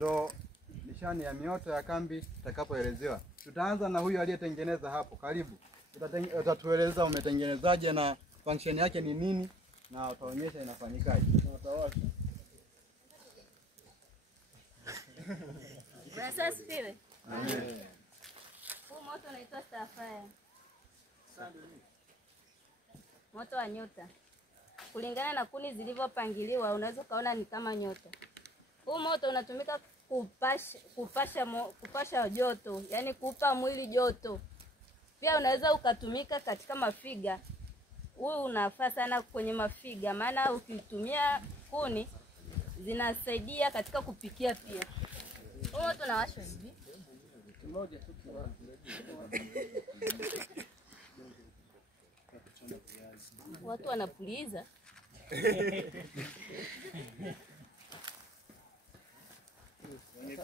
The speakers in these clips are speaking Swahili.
Ndo nishani ya mioto ya kambi itakapoelezewa. Tutaanza na huyu aliyetengeneza hapo. Karibu. Utatueleza umetengenezaje na function yake ni nini na utaonyesha inafanyikaje. Utawasha. Sasa sifiwe. Amen. Huu moto unaitwa Starfire. Moto wa nyota. Kulingana na kuni zilivyopangiliwa unaweza kaona ni kama nyota. Huu moto unatumika kupasha joto, yani kupa mwili joto. Pia unaweza ukatumika katika mafiga. Huu unafaa sana kwenye mafiga, maana ukitumia kuni zinasaidia katika kupikia pia. Huu moto unawashwa hivi. Kimoja tu kiwa. Watu wanapuliza.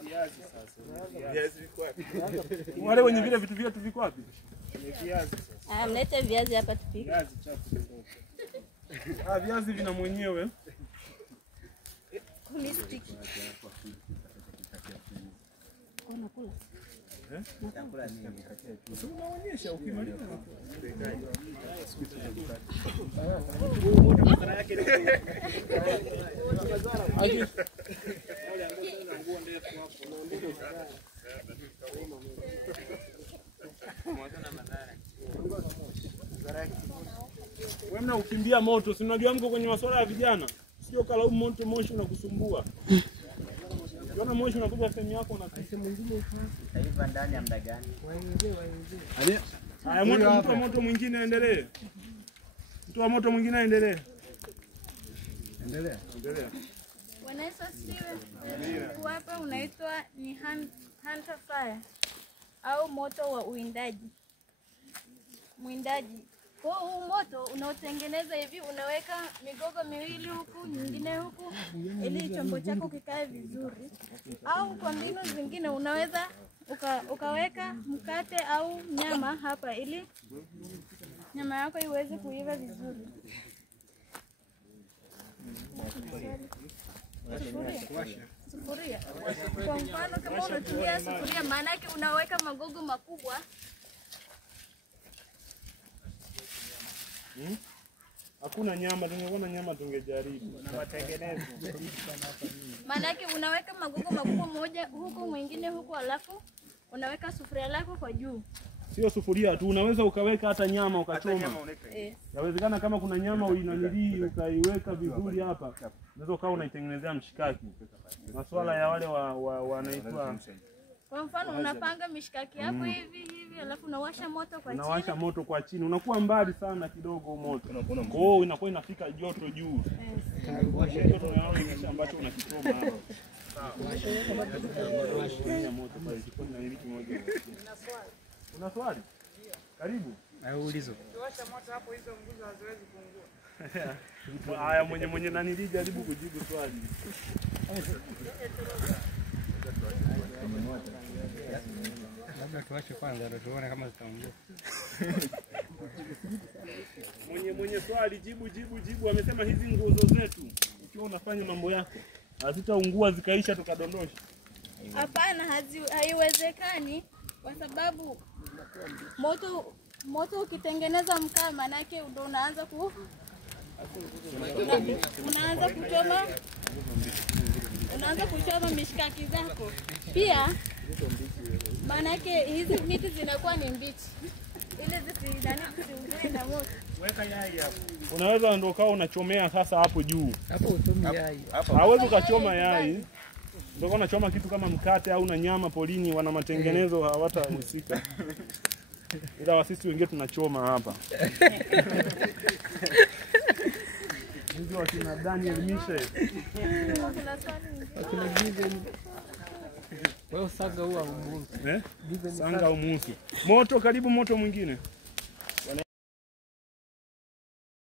Viazi sasa. Viazi viko wapi? Wale wenye vile vitu vyetu viko wapi? Viazi sasa. Mlete viazi hapa tupike. Viazi chapu kidogo. Viazi vina mwenyewe. Kuni stiki. Kuna kula. Nakula nini? Unaonyesha ukimaliza. Madhara yake ni wewe mna ukimbia moto, si unajua mko kwenye masuala ya vijana. Sio kala moto moshi unakusumbua. Unaona moshi unakuja sehemu yako na kesi mwingine taifa ndani ya muda gani? Waendelee. Haya moto mwingine endelee. Mtu wa moto mwingine endelee. Endelea. Wanaitwa siwe. Hapa unaitwa ni hunter fire au moto wa uwindaji. Mwindaji. Kwa huu moto unaotengeneza hivi, unaweka migogo miwili huku, nyingine huku, ili chombo chako kikae vizuri. Au kwa mbinu zingine unaweza ukaweka mkate au nyama hapa ili nyama yako iweze kuiva vizuri. Sufuria. Kwa mfano kama unatumia sufuria, maana yake unaweka magogo makubwa. Hakuna nyama, tungekuwa na nyama tungejaribu. Na matengenezo. Maana yake unaweka magogo makubwa moja huko, mwingine huko, alafu unaweka sufuria lako kwa juu. Sio sufuria tu, unaweza ukaweka hata nyama ukachoma. Yawezekana kama kuna nyama uinanilii ukaiweka vizuri hapa. Unaweza ukawa unaitengenezea mshikaki. Masuala ya wale wanaitwa kwa mfano unapanga mishikaki yako hivi alafu unawasha moto kwa chini. Unawasha moto kwa chini. Unakuwa mbali sana kidogo moto. Kwa hiyo inakuwa inafika joto juu. Joto na ambacho unakichoma hapa. Una swali? Karibu. Ulizo. Kiwasha moto hapo, hizo nguzo haziwezi kuungua. Haya, mwenye nani jaribu kujibu swali. Labda tuache kwanza ndio tuone kama zitaungua. Mwenye swali jibu. Amesema hizi nguzo zetu ukiwa unafanya mambo yako hazitaungua zikaisha tukadondosha. Hapana, haiwezekani kwa sababu moto ukitengeneza mkaa, maana yake ndio unaanza kuchoma mishikaki zako. Pia maana yake hizi miti zinakuwa ni mbichi, ili zisiungue na moto. Weka yai hapo. Unaweza ndio ukawa unachomea sasa hapo juu. Hapo utumie yai. Hawezi ukachoma yai. Ndio unachoma kitu kama mkate au na nyama polini, wana matengenezo hawatahusika. Ila sisi wengine tunachoma hapa. Ndio wakina Daniel Mishe. Kuna given. Wewe sanga huwa umuhusu. Sanga umuhusu. Moto karibu moto mwingine.